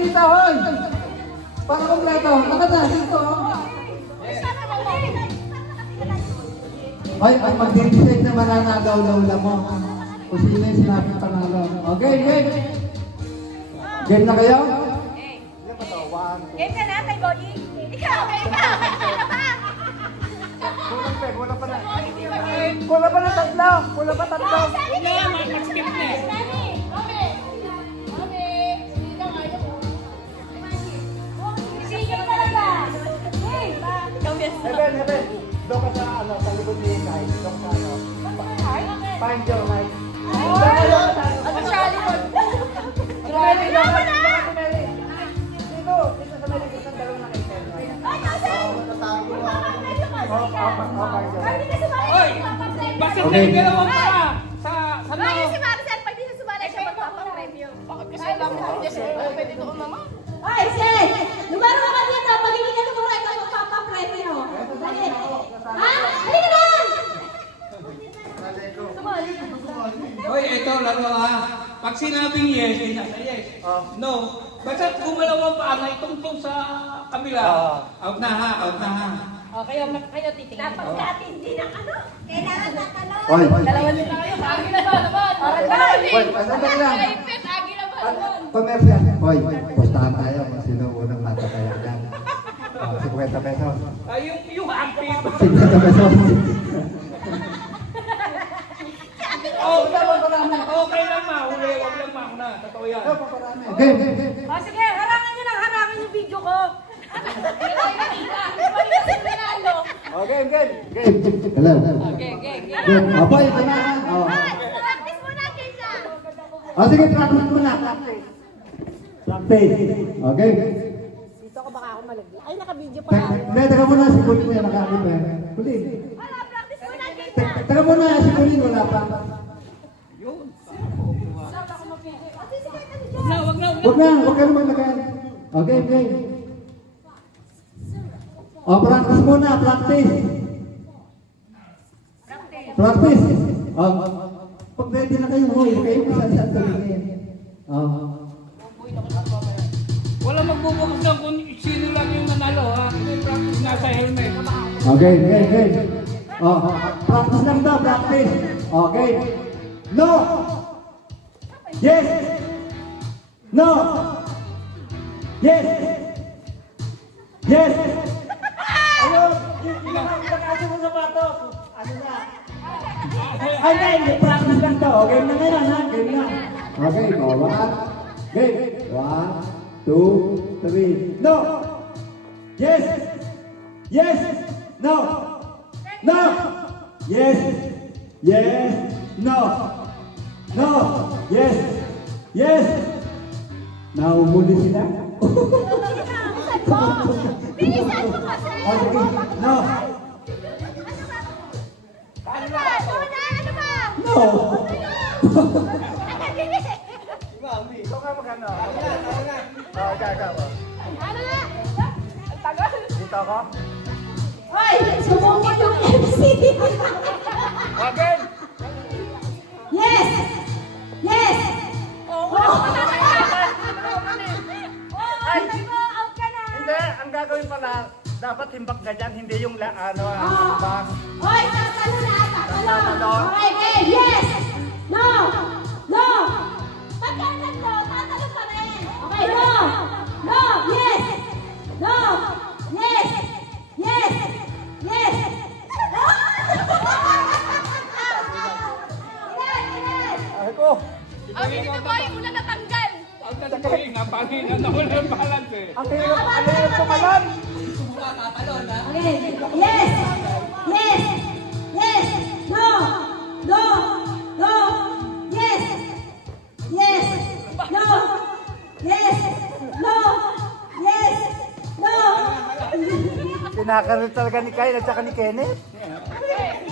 dito, hoy! Para kompleto. Baka na, dito. Hoy, ang mag-decide na mananagaw lola mo. Kung sino yung sinabi panalo. Okay, game. Game na kayo? Game ka na, kay Boy. Ikaw. Kulang pa na tatlo. Kulang pa tatlo. Skip na eh. Sige talaga. Hebe. Doon ka sa likod ni Kai. Doon ka Find your right. Ano siya, likod? Dito sa Meli, isang dalawang nakita. Oy! Bakit nagdalawa ka? Sa Bakit si Maricel, pag di siya sumali, siya magpapapremyo. Bakit kasi alam mo kung siya pwede doon, mama? Ay, Sen! Lumaro ka dito! Pagiging ka lumaro, ikaw magpapapremyo. Dali! Ha? Dali na! Oy, ito, laro ha. Pag sinabing yes, di nasa yes. No. Basta gumalaw ang paa na itungtong sa kabila. Out na ha, out na ha. Kayo titingin. Napagkatindi ng ano? Kailangan tatalon. Hoy. Dalawa nila kayo. Agi na ba naman? Hoy, sandali lang. Ipit, agi na ba naman? Commercial. Hoy, postahan tayo kung sino unang matataya dyan. 50 pesos. Ay, yung active. 50 pesos. Oh, okay lang ma. Huli, wag lang ma. Una, totoo yan. Okay. Sige, harangan nyo lang, harangan yung video ko. Okay, game. Hello. Okay. Game. Aboy, ito na. Practice muna, Keisha. Sige, practice muna. Practice. Okay. Dito ko baka ako malagay. Ay, naka-video pa. Hindi, taga muna si Kulin niya nakakita. Kulin. Wala, practice muna, Keisha. Taga muna si Kulin, wala pa. Huwag ka naman nagkaan. Okay. Practice muna, practice. Pag ready na kayo, hoy, kayo kung saan tumingin. Wala magbubukas lang kung sino lang yung nanalo ha. Hindi practice nasa helmet. Okay. Practice lang daw, practice. Okay. No! Yes! No! Yes! Yes! Ayun! Pinakasin mo sapatos! Ano na? Ay, hindi. Practice lang daw. Game na ngayon, ha? Game na. Okay, one. Game. 1, 2, 3. No! Yes! Yes! No! No! Yes! Yes! No! No! Yes! Yes! Nahuhuli sila? Bilisan mo kasi. Okay. No! Ano ba? Ano ba? No! Ikaw nga magano. Ikaw. Ano na? Ang tagal. Dito ako? Hoy! Sumungkit yung MC! Again! Yes! Yes! Ay, out ka na. Hindi, ang gagawin pala, dapat himbak ka dyan, hindi yung himbak. Hoy! Tatalo na ata! Tatalo! Okay, game! Yes! No! No! Pagka tatlo, tatalo pa rin! Okay, no! No! Yes! No! Yes! Yes! Yes! Ay ko! Ang dito ba yung una natanggal? Ang nagbuhay nga, pangina na wala yung balance eh. Ang hirap tumalon! Okay. Yes! Yes! Yes! No! No! No! Yes! Yes! No! Yes! No! Yes! No! Kinakaroon talaga ni Kyle at saka ni Kenneth.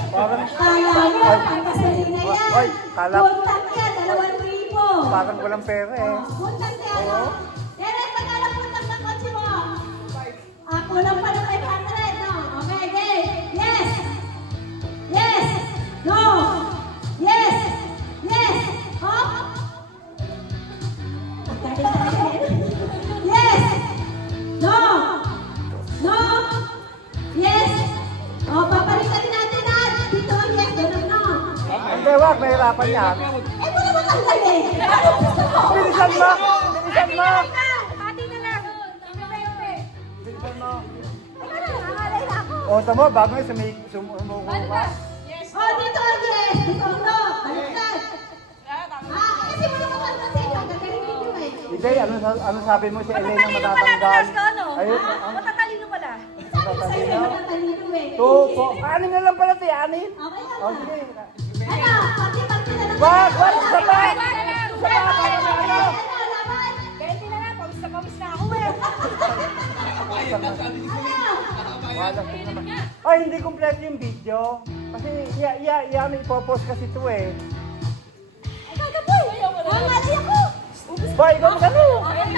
Parang, Kala mo, ang gasolina yan. Oy, kala- Puntan ka, 2,000. parang walang pera eh. Puntan ka, ano? Pero magkano puntan ng kotse mo? Ako lang pa ng 500, no? Okay, game. Yes! Yes! No! Yes! Yes! Oh! mahirapan yan. Eh, wala ba tanggalin? Ano gusto mo? Bilisan mo! Bilisan mo! Hati na lang. Bilisan mo! Nangalay na ako. O, tamo, bago yung sumuko ka. Oh, dito ang yes. Dito ang no. Baliktad. Kasi wala ka pala sa inyo. Gagaling ninyo eh. Ijay, ano sabi mo si Elena Matatalino pala matatanggal? nalas ka, ano? Ayun, Matatalino pala. Sabi ko sa'yo, matatalino eh. Tupo. Anin na lang pala, ti. Anin. Okay lang. O, sige. Ano? Pati-pati na lang. Wag! Wag! Isa pa! Ano? Laban. Ganti na lang, pawis na ako eh. Wala ko naman. Ay, hindi kompleto yung video. Kasi, ipopost kasi ito eh. Gagaboy. Nangalay ako. Boy, ikaw magano? Okay,